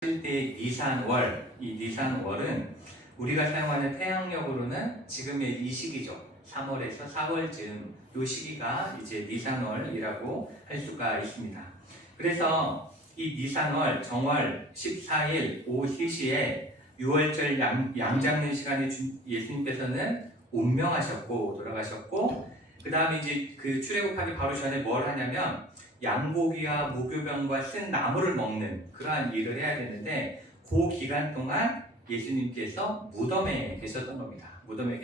때 니산월, 이 니산월은 우리가 사용하는 태양력으로는 지금의 이 시기죠. 3월에서 4월쯤 이 시기가 이제 니산월이라고 할 수가 있습니다. 그래서 이 니산월 정월 14일 오후 3시에 6월절 양 잡는 시간에 예수님께서는 운명하셨고 돌아가셨고, 그 다음에 이제 그 출애굽하기 바로 전에 뭘 하냐면 양고기와 무교병과 쓴 나무를 먹는 그러한 일을 해야 되는데, 그 기간 동안 예수님께서 무덤에 계셨던 겁니다. 무덤에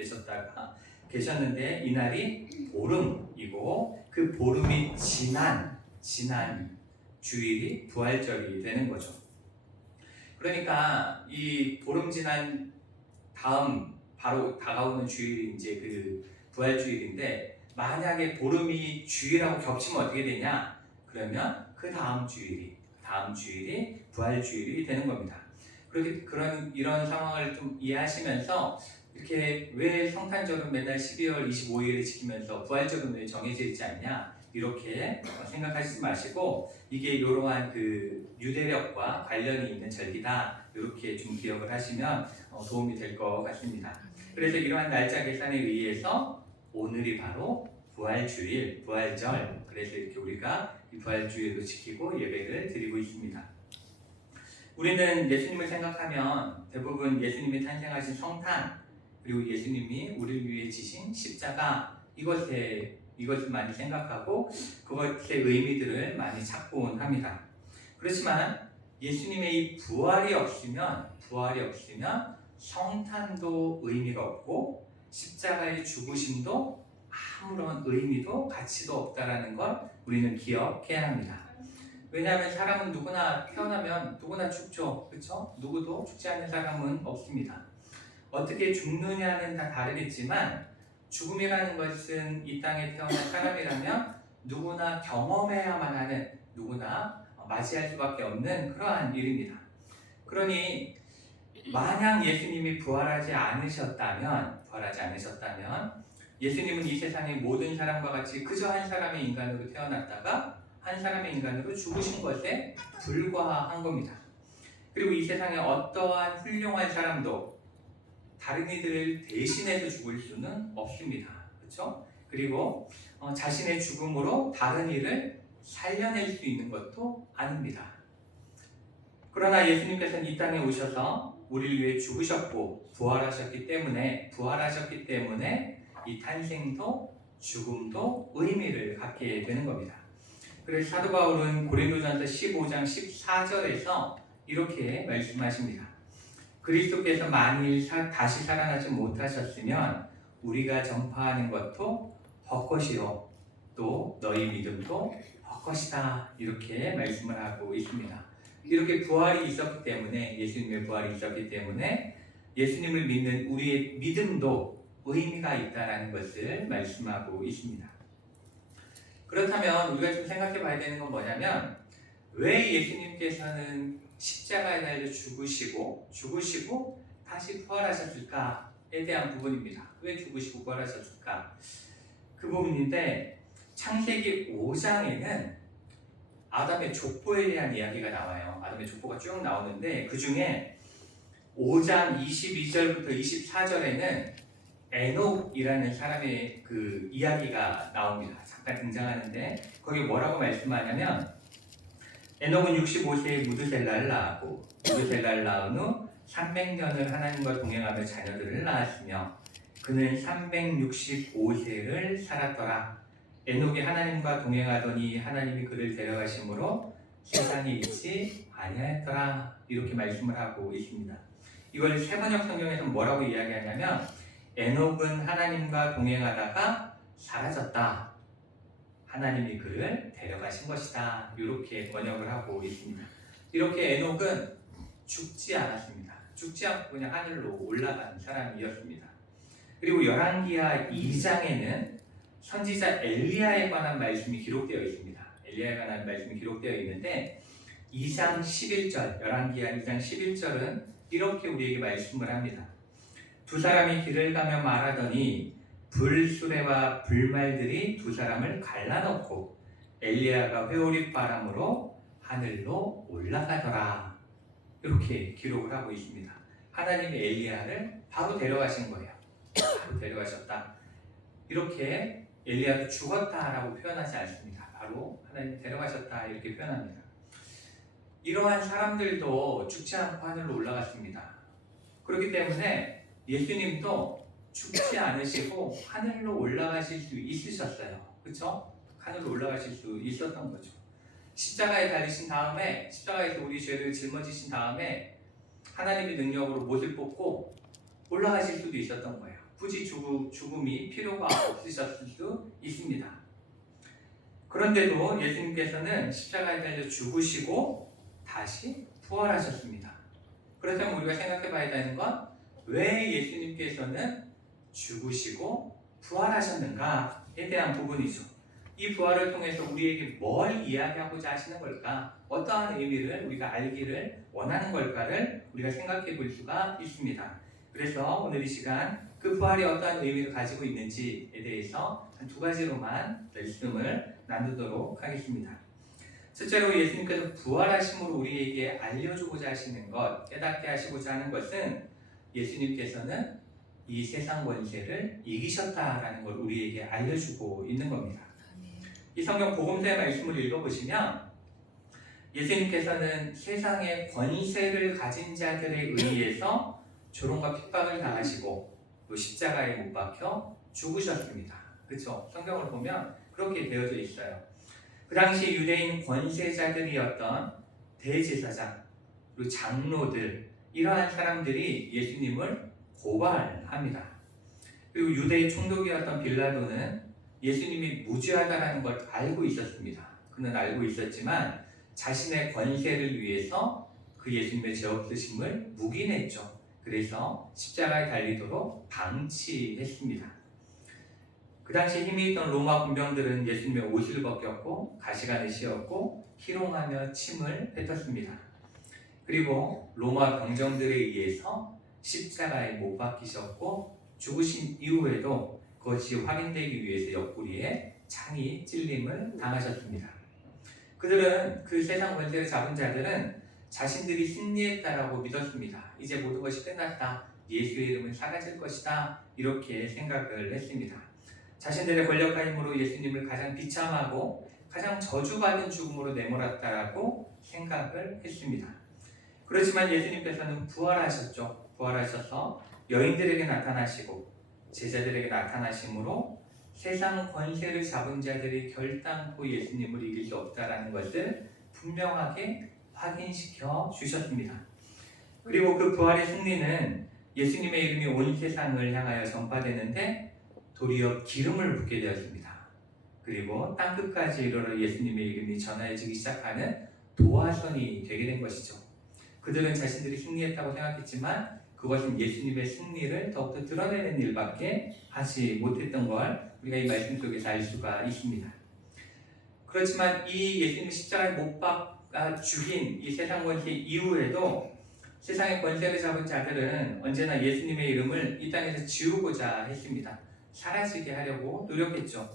계셨는데 이날이 보름이고, 그 보름이 지난 주일이 부활절이 되는 거죠. 그러니까 이 보름 지난 다음 바로 다가오는 주일이 이제 그 부활주일인데, 만약에 보름이 주일하고 겹치면 어떻게 되냐? 그러면 그 다음 주일이 부활주일이 되는 겁니다. 이런 상황을 좀 이해하시면서, 이렇게 왜 성탄절은 맨날 12월 25일에 지키면서 부활절은 왜 정해져 있지 않냐, 이렇게 생각하시지 마시고, 이게 이러한 그 유대력과 관련이 있는 절기다, 이렇게 좀 기억을 하시면 도움이 될 것 같습니다. 그래서 이러한 날짜 계산에 의해서 오늘이 바로 부활주일, 부활절, 그래서 이렇게 우리가 이 부활주일로 지키고 예배를 드리고 있습니다. 우리는 예수님을 생각하면 대부분 예수님이 탄생하신 성탄, 그리고 예수님이 우리를 위해 지신 십자가, 이것을 많이 생각하고 그것의 의미들을 많이 찾곤 합니다. 그렇지만 예수님의 이 부활이 없으면 성탄도 의미가 없고 십자가의 죽으심도 아무런 의미도 가치도 없다라는 걸 우리는 기억해야 합니다. 왜냐하면 사람은 누구나 태어나면 누구나 죽죠. 그렇죠? 누구도 죽지 않는 사람은 없습니다. 어떻게 죽느냐는 다 다르겠지만, 죽음이라는 것은 이 땅에 태어난 사람이라면 누구나 경험해야만 하는, 누구나 맞이할 수밖에 없는 그러한 일입니다. 그러니 만약 예수님이 부활하지 않으셨다면 예수님은 이 세상의 모든 사람과 같이 그저 한 사람의 인간으로 태어났다가 한 사람의 인간으로 죽으신 것에 불과한 겁니다. 그리고 이 세상에 어떠한 훌륭한 사람도 다른 이들을 대신해서 죽을 수는 없습니다. 그렇죠? 그리고 자신의 죽음으로 다른 이를 살려낼 수 있는 것도 아닙니다. 그러나 예수님께서는 이 땅에 오셔서 우리를 위해 죽으셨고 부활하셨기 때문에 이 탄생도 죽음도 의미를 갖게 되는 겁니다. 그래서 사도 바울은 고린도전서 15장 14절에서 이렇게 말씀하십니다. 그리스도께서 만일 다시 살아나지 못하셨으면 우리가 전파하는 것도 헛것이요 또 너희 믿음도 헛것이다, 이렇게 말씀을 하고 있습니다. 이렇게 부활이 있었기 때문에, 예수님의 부활이 있었기 때문에 예수님을 믿는 우리의 믿음도 의미가 있다는 것을 말씀하고 있습니다. 그렇다면 우리가 좀 생각해 봐야 되는 건 뭐냐면, 왜 예수님께서는 십자가에 달려 죽으시고 다시 부활하셨을까에 대한 부분입니다. 왜 죽으시고 부활하셨을까? 그 부분인데, 창세기 5장에는 아담의 족보에 대한 이야기가 나와요. 아담의 족보가 쭉 나오는데, 그 중에 5장 22절부터 24절에는 에녹이라는 사람의 그 이야기가 나옵니다. 잠깐 등장하는데, 거기 뭐라고 말씀하냐면, 에녹은 65세에 무드셀라를 낳았고, 무드셀라를 낳은 후 300년을 하나님과 동행하며 자녀들을 낳았으며, 그는 365세를 살았더라. 에녹이 하나님과 동행하더니 하나님이 그를 데려가심으로 세상에 있지 아니하였더라, 이렇게 말씀을 하고 있습니다. 이걸 세번역 성경에서 뭐라고 이야기하냐면, 에녹은 하나님과 동행하다가 사라졌다, 하나님이 그를 데려가신 것이다, 이렇게 번역을 하고 있습니다. 이렇게 에녹은 죽지 않았습니다. 죽지 않고 그냥 하늘로 올라간 사람이었습니다. 그리고 열왕기하 2장에는 선지자 엘리야에 관한 말씀이 기록되어 있습니다. 엘리야에 관한 말씀이 기록되어 있는데, 2장 11절, 열왕기하 2장 11절은 이렇게 우리에게 말씀을 합니다. 두 사람이 길을 가며 말하더니 불수레와 불말들이 두 사람을 갈라놓고 엘리야가 회오리 바람으로 하늘로 올라가더라. 이렇게 기록을 하고 있습니다. 하나님이 엘리야를 바로 데려가신 거예요. 바로 데려가셨다. 이렇게 엘리야도 죽었다라고 표현하지 않습니다. 바로 하나님이 데려가셨다 이렇게 표현합니다. 이러한 사람들도 죽지 않고 하늘로 올라갔습니다. 그렇기 때문에 예수님도 죽지 않으시고 하늘로 올라가실 수 있으셨어요. 그렇죠? 하늘로 올라가실 수 있었던 거죠. 십자가에 달리신 다음에, 십자가에서 우리 죄를 짊어지신 다음에 하나님의 능력으로 못을 뽑고 올라가실 수도 있었던 거예요. 굳이 죽음이 필요가 없으셨을 수 있습니다. 그런데도 예수님께서는 십자가에 달려 죽으시고 다시 부활하셨습니다. 그렇다면 우리가 생각해 봐야 되는 건 왜 예수님께서는 죽으시고 부활하셨는가에 대한 부분이죠. 이 부활을 통해서 우리에게 뭘 이야기하고자 하시는 걸까? 어떠한 의미를 우리가 알기를 원하는 걸까를 우리가 생각해 볼 수가 있습니다. 그래서 오늘 이 시간 그 부활이 어떠한 의미를 가지고 있는지에 대해서 한 두 가지로만 말씀을 나누도록 하겠습니다. 첫째로 예수님께서 부활하심으로 우리에게 알려주고자 하시는 것, 깨닫게 하시고자 하는 것은 예수님께서는 이 세상 권세를 이기셨다라는 걸 우리에게 알려주고 있는 겁니다. 이 성경 복음서의 말씀을 읽어보시면 예수님께서는 세상의 권세를 가진 자들에 의해서 조롱과 핍박을 당하시고 또 십자가에 못 박혀 죽으셨습니다. 그렇죠? 성경을 보면 그렇게 되어져 있어요. 그 당시 유대인 권세자들이었던 대제사장 그리고 장로들 이러한 사람들이 예수님을 고발합니다. 그리고 유대의 총독이었던 빌라도는 예수님이 무죄하다는 걸 알고 있었습니다. 그는 알고 있었지만 자신의 권세를 위해서 그 예수님의 죄 없으심을 묵인했죠. 그래서 십자가에 달리도록 방치했습니다. 그 당시 힘이 있던 로마 군병들은 예수님의 옷을 벗겼고 가시관을 씌웠고 희롱하며 침을 뱉었습니다. 그리고 로마 병정들에 의해서 십자가에 못 박히셨고 죽으신 이후에도 그것이 확인되기 위해서 옆구리에 창이 찔림을 당하셨습니다. 그들은 그 세상 권세를 잡은 자들은 자신들이 승리했다라고 믿었습니다. 이제 모든 것이 끝났다. 예수의 이름은 사라질 것이다. 이렇게 생각을 했습니다. 자신들의 권력과 힘으로 예수님을 가장 비참하고 가장 저주받은 죽음으로 내몰았다라고 생각을 했습니다. 그렇지만 예수님께서는 부활하셨죠. 부활하셔서 여인들에게 나타나시고 제자들에게 나타나심으로 세상 권세를 잡은 자들이 결단코 예수님을 이길 수 없다라는 것을 분명하게 확인시켜 주셨습니다. 그리고 그 부활의 승리는 예수님의 이름이 온 세상을 향하여 전파되는데 도리어 기름을 붓게 되었습니다. 그리고 땅끝까지 이르러 예수님의 이름이 전해지기 시작하는 도화선이 되게 된 것이죠. 그들은 자신들이 승리했다고 생각했지만 그것은 예수님의 승리를 더욱더 드러내는 일밖에 하지 못했던 걸 우리가 이 말씀 속에서 알 수가 있습니다. 그렇지만 이 예수님 십자가에 못 박아 죽인 이 세상 권세 이후에도 세상의 권세를 잡은 자들은 언제나 예수님의 이름을 이 땅에서 지우고자 했습니다. 사라지게 하려고 노력했죠.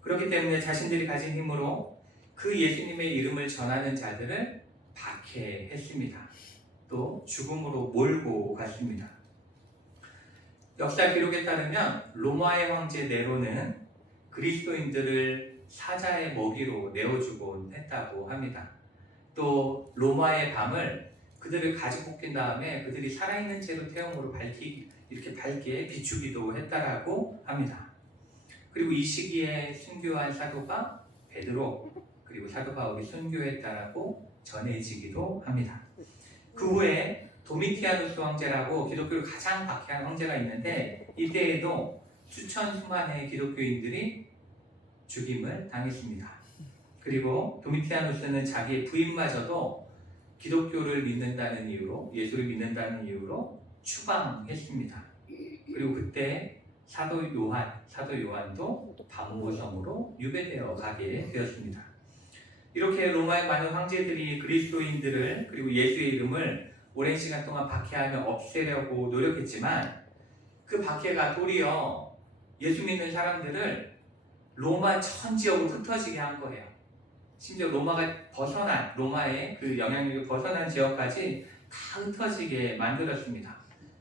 그렇기 때문에 자신들이 가진 힘으로 그 예수님의 이름을 전하는 자들을 박해했습니다. 또 죽음으로 몰고 갔습니다. 역사 기록에 따르면 로마의 황제 네로는 그리스도인들을 사자의 먹이로 내어주곤 했다고 합니다. 또 로마의 밤을 그들을 가지 볶인 다음에 그들이 살아있는 채로 태음으로 이렇게 밝게 비추기도 했다라고 합니다. 그리고 이 시기에 순교한 사도가 베드로 그리고 사도 바울이 순교했다라고 전해지기도 합니다. 그 후에 도미티아누스 황제라고 기독교를 가장 박해한 황제가 있는데 이때에도 수천 수만의 기독교인들이 죽임을 당했습니다. 그리고 도미티아누스는 자기의 부인마저도 기독교를 믿는다는 이유로 예수를 믿는다는 이유로 추방했습니다. 그리고 그때 사도 요한도 바모섬으로 유배되어 가게 되었습니다. 이렇게 로마의 많은 황제들이 그리스도인들을 그리고 예수의 이름을 오랜 시간 동안 박해하며 없애려고 노력했지만 그 박해가 도리어 예수 믿는 사람들을 로마 전 지역으로 흩어지게 한 거예요. 심지어 로마의 그 영향력이 벗어난 지역까지 다 흩어지게 만들었습니다.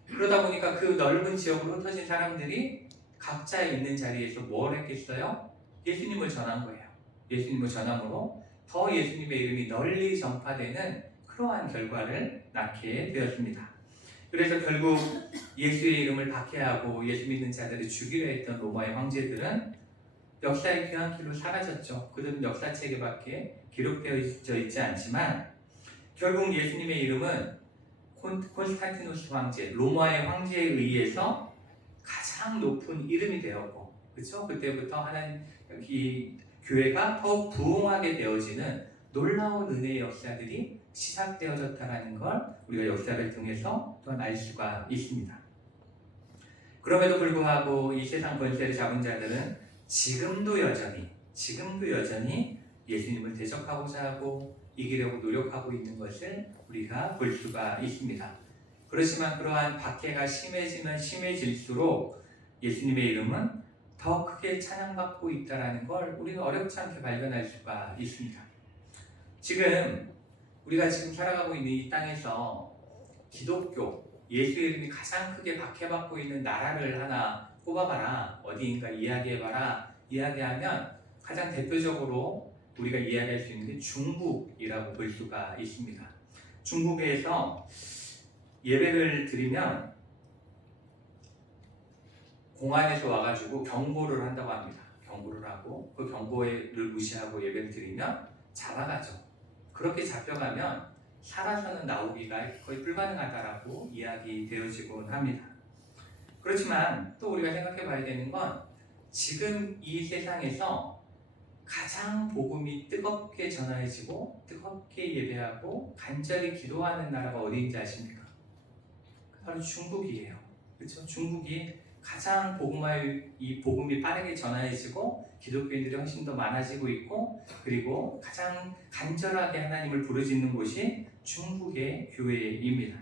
그러다 보니까 그 넓은 지역으로 흩어진 사람들이 각자 있는 자리에서 뭘 했겠어요? 예수님을 전한 거예요. 예수님을 전함으로 더 예수님의 이름이 널리 전파되는 그러한 결과를 낳게 되었습니다. 그래서 결국 예수의 이름을 박해하고 예수 믿는 자들을 죽이려 했던 로마의 황제들은 역사의 귀한 길로 사라졌죠. 그들은 역사책에밖에 기록되어 있지 않지만 결국 예수님의 이름은 콘스탄티누스 황제, 로마의 황제에 의해서 가장 높은 이름이 되었고, 그렇죠? 그때부터 하나님 이 교회가 더욱 부흥하게 되어지는 놀라운 은혜의 역사들이 시작되어졌다는 걸 우리가 역사를 통해서 또한 알 수가 있습니다. 그럼에도 불구하고 이 세상 권세를 잡은 자들은 지금도 여전히 예수님을 대적하고자 하고 이기려고 노력하고 있는 것을 우리가 볼 수가 있습니다. 그렇지만 그러한 박해가 심해지면 심해질수록 예수님의 이름은 더 크게 찬양받고 있다는 걸 우리가 어렵지 않게 발견할 수가 있습니다. 지금 우리가 지금 살아가고 있는 이 땅에서 기독교, 예수의 이름이 가장 크게 박해받고 있는 나라를 하나 꼽아봐라, 어디인가 이야기해봐라, 이야기하면 가장 대표적으로 우리가 이야기할 수 있는 게 중국이라고 볼 수가 있습니다. 중국에서 예배를 드리면 공안에서 와가지고 경고를 한다고 합니다. 경고를 하고 그 경고를 무시하고 예배를 드리면 잡아가죠. 그렇게 잡혀가면 살아서는 나오기가 거의 불가능하다라고 이야기되어지곤 합니다. 그렇지만 또 우리가 생각해 봐야 되는 건 지금 이 세상에서 가장 복음이 뜨겁게 전해지고 뜨겁게 예배하고 간절히 기도하는 나라가 어디인지 아십니까? 바로 중국이에요. 그렇죠? 중국이 가장 이 복음이 빠르게 전해지고 기독교인들이 훨씬 더 많아지고 있고, 그리고 가장 간절하게 하나님을 부르짖는 곳이 중국의 교회입니다.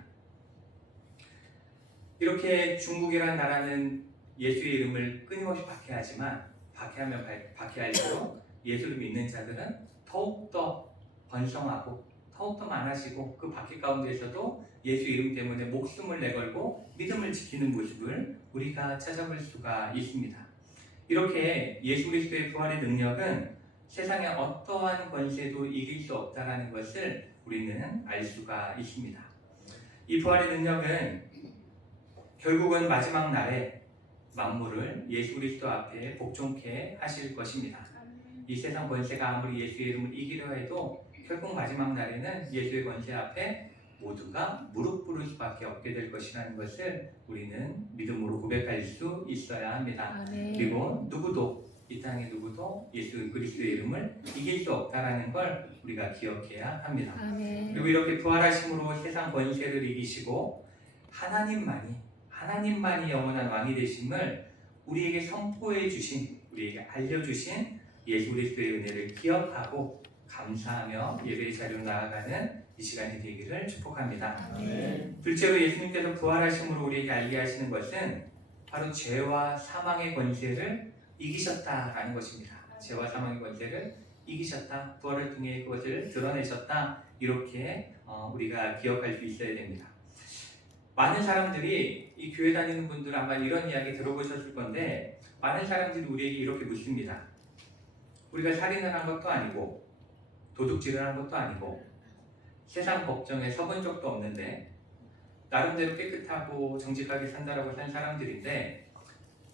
이렇게 중국이라는 나라는 예수의 이름을 끊임없이 박해하지만 박해하면 박해할수록 예수를 믿는 자들은 더욱더 번성하고 더욱더 많아지고 그 박해 가운데서도 예수 이름 때문에 목숨을 내걸고 믿음을 지키는 모습을 우리가 찾아볼 수가 있습니다. 이렇게 예수 그리스도의 부활의 능력은 세상의 어떠한 권세도 이길 수 없다는 것을 우리는 알 수가 있습니다. 이 부활의 능력은 결국은 마지막 날에 만물을 예수 그리스도 앞에 복종케 하실 것입니다. 이 세상 권세가 아무리 예수의 이름을 이기려 해도 결국 마지막 날에는 예수의 권세 앞에 모두가 무릎 꿇을 수밖에 없게 될 것이라는 것을 우리는 믿음으로 고백할 수 있어야 합니다. 그리고 이 땅에 누구도 예수 그리스도의 이름을 이길 수 없다라는 걸 우리가 기억해야 합니다. 그리고 이렇게 부활하심으로 세상 권세를 이기시고 하나님만이 영원한 왕이 되심을 우리에게 선포해 주신, 우리에게 알려주신 예수 그리스도의 은혜를 기억하고 감사하며 예배의 자리로 나아가는 이 시간이 되기를 축복합니다. 둘째로 예수님께서 부활하심으로 우리에게 알게 하시는 것은 바로 죄와 사망의 권세를 이기셨다라는 것입니다. 죄와 사망의 권세를 이기셨다, 부활을 통해 그것을 드러내셨다, 이렇게 우리가 기억할 수 있어야 됩니다. 많은 사람들이 이 교회 다니는 분들 아마 이런 이야기 들어보셨을 건데, 많은 사람들이 우리에게 이렇게 묻습니다. 우리가 살인을 한 것도 아니고 도둑질을 한 것도 아니고 세상 법정에 서본 적도 없는데 나름대로 깨끗하고 정직하게 산다라고 산 사람들인데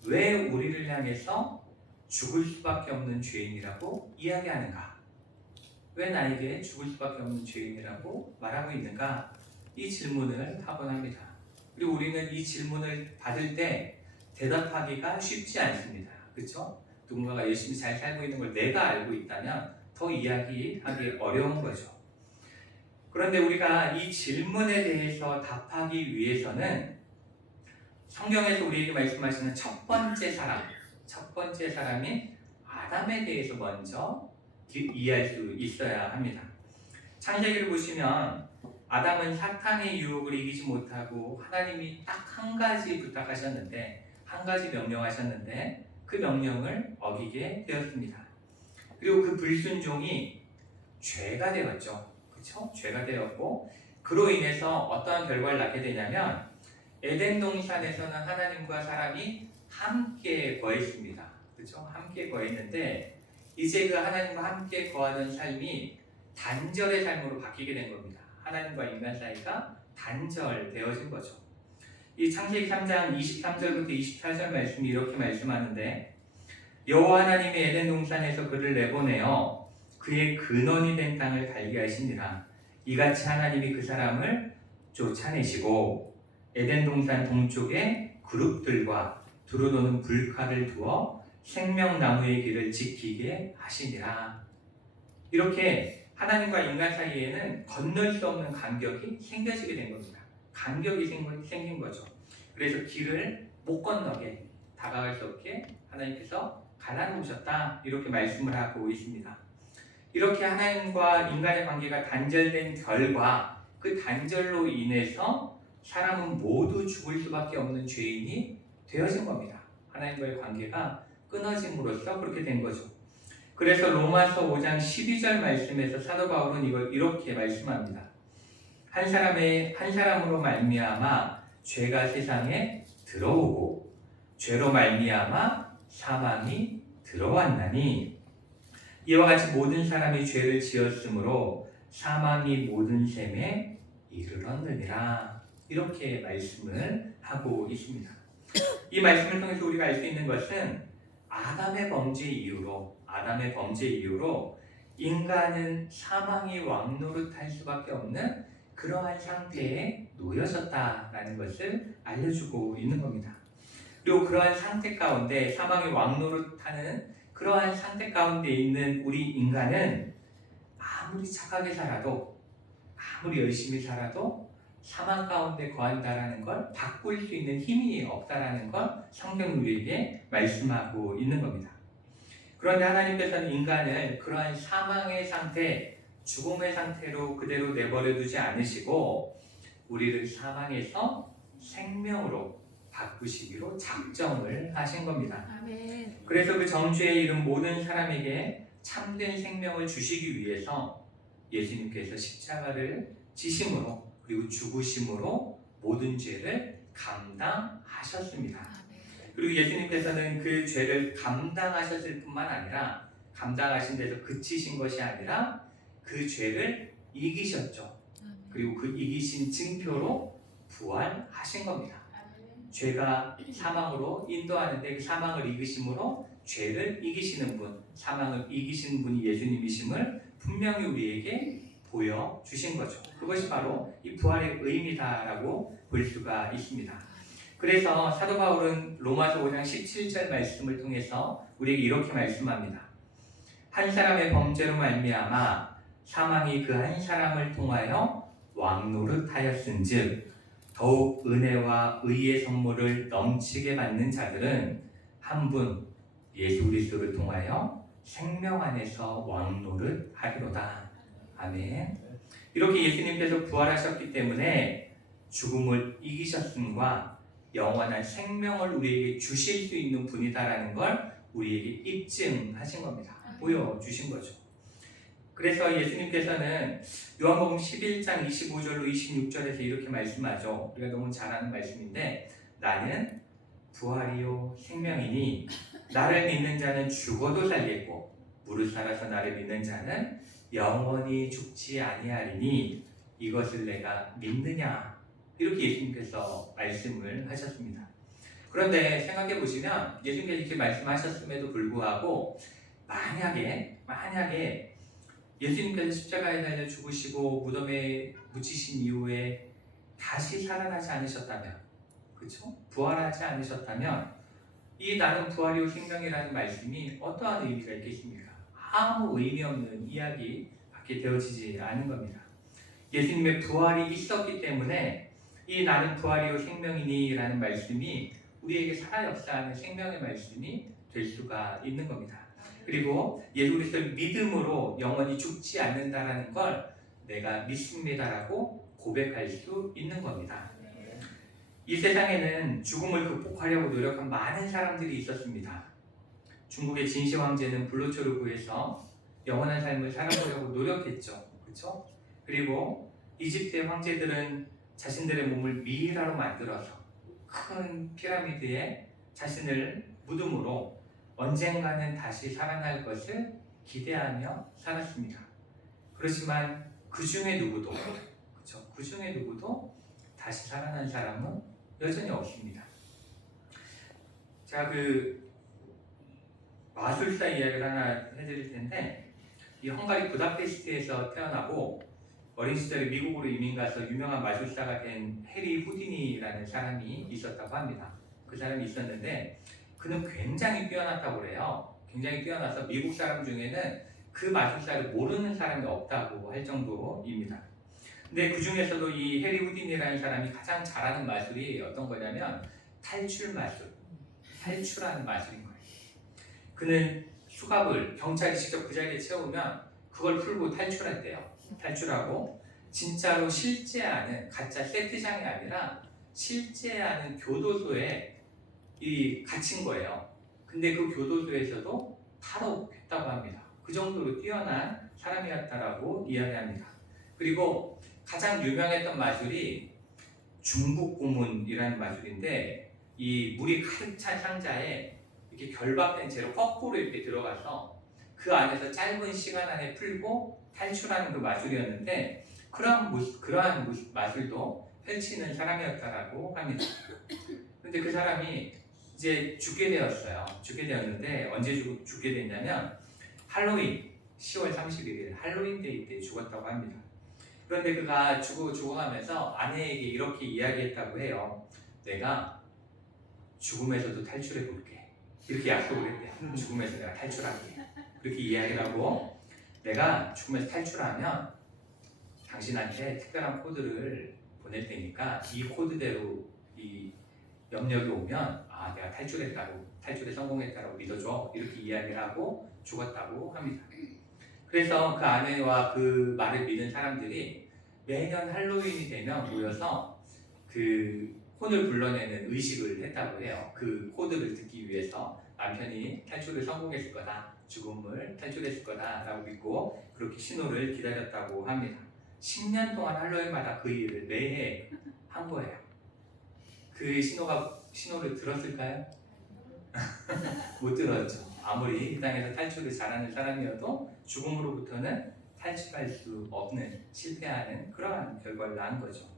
왜 우리를 향해서 죽을 수밖에 없는 죄인이라고 이야기하는가? 왜 나에게 죽을 수밖에 없는 죄인이라고 말하고 있는가? 이 질문을 하곤 합니다. 그리고 우리는 이 질문을 받을 때 대답하기가 쉽지 않습니다. 그렇죠? 누군가가 열심히 잘 살고 있는 걸 내가 알고 있다면 더 이야기하기 어려운 거죠. 그런데 우리가 이 질문에 대해서 답하기 위해서는 성경에서 우리에게 말씀하시는 첫 번째 사람인 아담에 대해서 먼저 이해할 수 있어야 합니다. 창세기를 보시면 아담은 사탄의 유혹을 이기지 못하고 하나님이 딱 한 가지 부탁하셨는데, 한 가지 명령하셨는데 그 명령을 어기게 되었습니다. 그리고 그 불순종이 죄가 되었죠. 그렇죠? 죄가 되었고 그로 인해서 어떠한 결과를 낳게 되냐면 에덴 동산에서는 하나님과 사람이 함께 거했습니다. 그렇죠? 함께 거했는데 이제 그 하나님과 함께 거하는 삶이 단절의 삶으로 바뀌게 된 겁니다. 하나님과 인간 사이가 단절되어진 거죠. 이 창세기 3장 23절부터 24절 말씀이 이렇게 말씀하는데 여호와 하나님이 에덴 동산에서 그를 내보내어 그의 근원이 된 땅을 갈게 하시니라. 이같이 하나님이 그 사람을 쫓아내시고 에덴 동산 동쪽에 그룹들과 두루노는 불칼을 두어 생명나무의 길을 지키게 하시니라. 이렇게 하나님과 인간 사이에는 건널 수 없는 간격이 생겨지게 된 겁니다. 간격이 생긴 거죠. 그래서 길을 못 건너게, 다가갈 수 없게 하나님께서 갈라놓으셨다, 이렇게 말씀을 하고 있습니다. 이렇게 하나님과 인간의 관계가 단절된 결과, 그 단절로 인해서 사람은 모두 죽을 수밖에 없는 죄인이 되어진 겁니다. 하나님과의 관계가 끊어짐으로써 그렇게 된 거죠. 그래서 로마서 5장 12절 말씀에서 사도 바울은 이걸 이렇게 말씀합니다. 한 사람으로 말미암아 죄가 세상에 들어오고 죄로 말미암아 사망이 들어왔나니 이와 같이 모든 사람이 죄를 지었으므로 사망이 모든 셈에 이르렀느니라. 이렇게 말씀을 하고 있습니다. 이 말씀을 통해서 우리가 알 수 있는 것은 아담의 범죄 이후로 인간은 사망이 왕노릇할 수밖에 없는 그러한 상태에 놓여졌다라는 것을 알려주고 있는 겁니다. 그리고 그러한 상태 가운데, 사망이 왕노릇하는 그러한 상태 가운데 있는 우리 인간은 아무리 착하게 살아도, 아무리 열심히 살아도 사망 가운데 거한다라는 걸 바꿀 수 있는 힘이 없다라는 걸 성경 우리에게 말씀하고 있는 겁니다. 그런데 하나님께서는 인간을 그러한 사망의 상태, 죽음의 상태로 그대로 내버려 두지 않으시고 우리를 사망에서 생명으로 바꾸시기로 작정을 하신 겁니다. 아멘. 그래서 그 정죄에 이른 모든 사람에게 참된 생명을 주시기 위해서 예수님께서 십자가를 지심으로 그리고 죽으심으로 모든 죄를 감당하셨습니다. 그리고 예수님께서는 그 죄를 감당하셨을 뿐만 아니라, 감당하신 데서 그치신 것이 아니라 그 죄를 이기셨죠. 그리고 그 이기신 증표로 부활하신 겁니다. 죄가 사망으로 인도하는데 그 사망을 이기심으로 죄를 이기시는 분, 사망을 이기신 분이 예수님이심을 분명히 우리에게 보여주신 거죠. 그것이 바로 이 부활의 의미다라고 볼 수가 있습니다. 그래서 사도 바울은 로마서 5장 17절 말씀을 통해서 우리에게 이렇게 말씀합니다. 한 사람의 범죄로 말미암아 사망이 그 한 사람을 통하여 왕노릇하였은즉 더욱 은혜와 의의 선물을 넘치게 받는 자들은 한 분 예수 그리스도를 통하여 생명 안에서 왕노릇하리로다. 아멘. 이렇게 예수님께서 부활하셨기 때문에 죽음을 이기셨음과 영원한 생명을 우리에게 주실 수 있는 분이다라는 걸 우리에게 입증하신 겁니다. 보여주신 거죠. 그래서 예수님께서는 요한복음 11장 25절로 26절에서 이렇게 말씀하죠. 우리가 너무 잘 아는 말씀인데, 나는 부활이요 생명이니 나를 믿는 자는 죽어도 살겠고 무릇 살아서 나를 믿는 자는 영원히 죽지 아니하리니 이것을 내가 믿느냐, 이렇게 예수님께서 말씀을 하셨습니다. 그런데 생각해 보시면 예수님께서 이렇게 말씀하셨음에도 불구하고 만약에 예수님께서 십자가에 달려 죽으시고 무덤에 묻히신 이후에 다시 살아나지 않으셨다면, 그렇죠? 부활하지 않으셨다면 이 나는 부활이요 생명이라는 말씀이 어떠한 의미가 있겠습니까? 아무 의미 없는 이야기밖에 되어지지 않은 겁니다. 예수님의 부활이 있었기 때문에 이 나는 부활이요 생명이니 라는 말씀이 우리에게 살아 역사하는 생명의 말씀이 될 수가 있는 겁니다. 그리고 예수 그리스도를 믿음으로 영원히 죽지 않는다라는 걸 내가 믿습니다라고 고백할 수 있는 겁니다. 이 세상에는 죽음을 극복하려고 노력한 많은 사람들이 있었습니다. 중국의 진시 황제는 불로초를 구해서 영원한 삶을 살아보려고 노력했죠. 그렇죠? 그리고 이집트의 황제들은 자신들의 몸을 미이라로 만들어서 큰 피라미드에 자신을 무덤으로 언젠가는 다시 살아날 것을 기대하며 살았습니다. 그렇지만 그 중에 누구도, 그렇죠? 그 중에 누구도 다시 살아난 사람은 여전히 없습니다. 자, 그 마술사 이야기를 하나 해드릴 텐데, 이 헝가리 부다페스트에서 태어나고 어린 시절에 미국으로 이민 가서 유명한 마술사가 된 해리 후디니라는 사람이 있었다고 합니다. 그 사람이 있었는데 그는 굉장히 뛰어났다고 그래요. 굉장히 뛰어나서 미국 사람 중에는 그 마술사를 모르는 사람이 없다고 할 정도입니다. 근데 그 중에서도 이 해리 후디니라는 사람이 가장 잘하는 마술이 어떤 거냐면 탈출 마술, 탈출하는 마술인 거예요. 그는 수갑을 경찰이 직접 그 자리에 채우면 그걸 풀고 탈출한대요. 탈출하고 진짜로 실제하는 가짜 세트장이 아니라 실제하는 교도소에 갇힌 거예요. 근데 그 교도소에서도 탈옥했다고 합니다. 그 정도로 뛰어난 사람이었다라고 이야기합니다. 그리고 가장 유명했던 마술이 중국 고문이라는 마술인데 이 물이 가득 찬 상자에 이렇게 결박된 채로 거꾸로 이렇게 들어가서 그 안에서 짧은 시간 안에 풀고 탈출하는 그 마술이었는데 그러한 마술도 펼치는 사람이었다라고 합니다. 그런데 그 사람이 이제 죽게 되었어요. 죽게 되었는데 언제 죽게 됐냐면 할로윈 10월 31일 할로윈 데이 때 죽었다고 합니다. 그런데 그가 죽어가면서 아내에게 이렇게 이야기했다고 해요. 내가 죽음에서도 탈출해 볼게. 이렇게 약속을 했대요. 죽음에서 내가 탈출할게. 그렇게 이야기를 하고 내가 죽음에서 탈출하면 당신한테 특별한 코드를 보낼 테니까 이 코드대로 이 염력이 오면 내가 탈출에 성공했다고 믿어줘. 이렇게 이야기를 하고 죽었다고 합니다. 그래서 그 아내와 그 말을 믿은 사람들이 매년 할로윈이 되면 모여서 그 혼을 불러내는 의식을 했다고 해요. 그 코드를 듣기 위해서 남편이 탈출을 성공했을 거다, 죽음을 탈출했을 거다라고 믿고 그렇게 신호를 기다렸다고 합니다. 10년 동안 할로윈마다 그 일을 매해 한 거예요. 그 신호를 들었을까요? 못 들었죠. 아무리 이 땅에서 탈출을 잘하는 사람이어도 죽음으로부터는 탈출할 수 없는, 실패하는 그러한 결과를 낳은 거죠.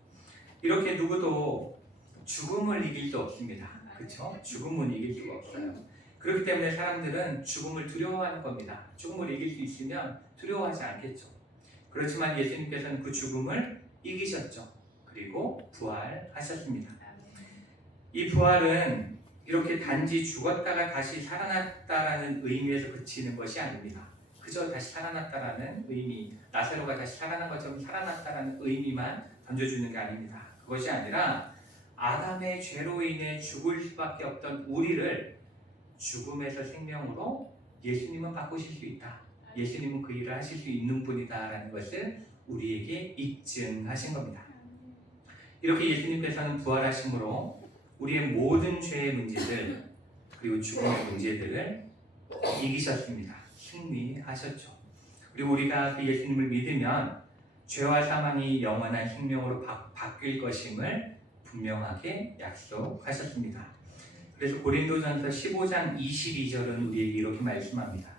이렇게 누구도 죽음을 이길 수 없습니다. 그렇죠? 죽음은 이길 수가 없어요. 그렇기 때문에 사람들은 죽음을 두려워하는 겁니다. 죽음을 이길 수 있으면 두려워하지 않겠죠. 그렇지만 예수님께서는 그 죽음을 이기셨죠. 그리고 부활하셨습니다. 이 부활은 이렇게 단지 죽었다가 다시 살아났다라는 의미에서 그치는 것이 아닙니다. 그저 다시 살아났다라는 의미, 나사로가 다시 살아난 것처럼 살아났다라는 의미만 던져주는 게 아닙니다. 그것이 아니라 아담의 죄로 인해 죽을 수밖에 없던 우리를 죽음에서 생명으로 예수님은 바꾸실 수 있다. 예수님은 그 일을 하실 수 있는 분이다라는 것을 우리에게 입증하신 겁니다. 이렇게 예수님께서는 부활하심으로 우리의 모든 죄의 문제들 그리고 죽음의 문제들을 이기셨습니다. 승리하셨죠. 그리고 우리가 그 예수님을 믿으면 죄와 사망이 영원한 생명으로 바뀔 것임을 분명하게 약속하셨습니다. 그래서 고린도전서 15장 22절은 우리에게 이렇게 말씀합니다.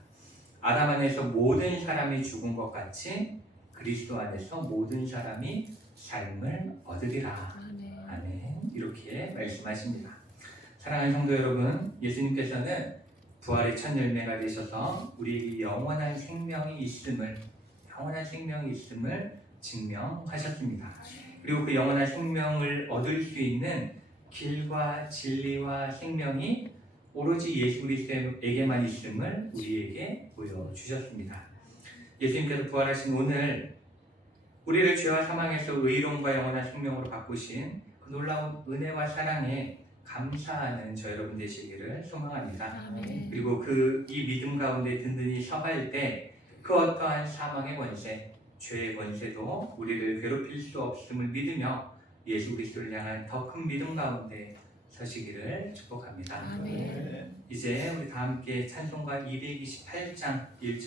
아담 안에서 모든 사람이 죽은 것 같이 그리스도 안에서 모든 사람이 삶을 얻으리라. 아멘. 이렇게 말씀하십니다. 사랑하는 성도 여러분, 예수님께서는 부활의 첫 열매가 되셔서 우리에게 영원한 생명이 있음을 증명하셨습니다. 그리고 그 영원한 생명을 얻을 수 있는 길과 진리와 생명이 오로지 예수 그리스도에게만 있음을 우리에게 보여주셨습니다. 예수님께서 부활하신 오늘 우리를 죄와 사망에서 의로움과 영원한 생명으로 바꾸신 그 놀라운 은혜와 사랑에 감사하는 저 여러분 되시기를 소망합니다. 그리고 이 믿음 가운데 든든히 서갈 때 그 어떠한 사망의 권세, 죄의 권세도 우리를 괴롭힐 수 없음을 믿으며 예수 그리스도를 향한 더 큰 믿음 가운데 서시기를 축복합니다. 아멘. 이제 우리 다 함께 찬송가 228장 1절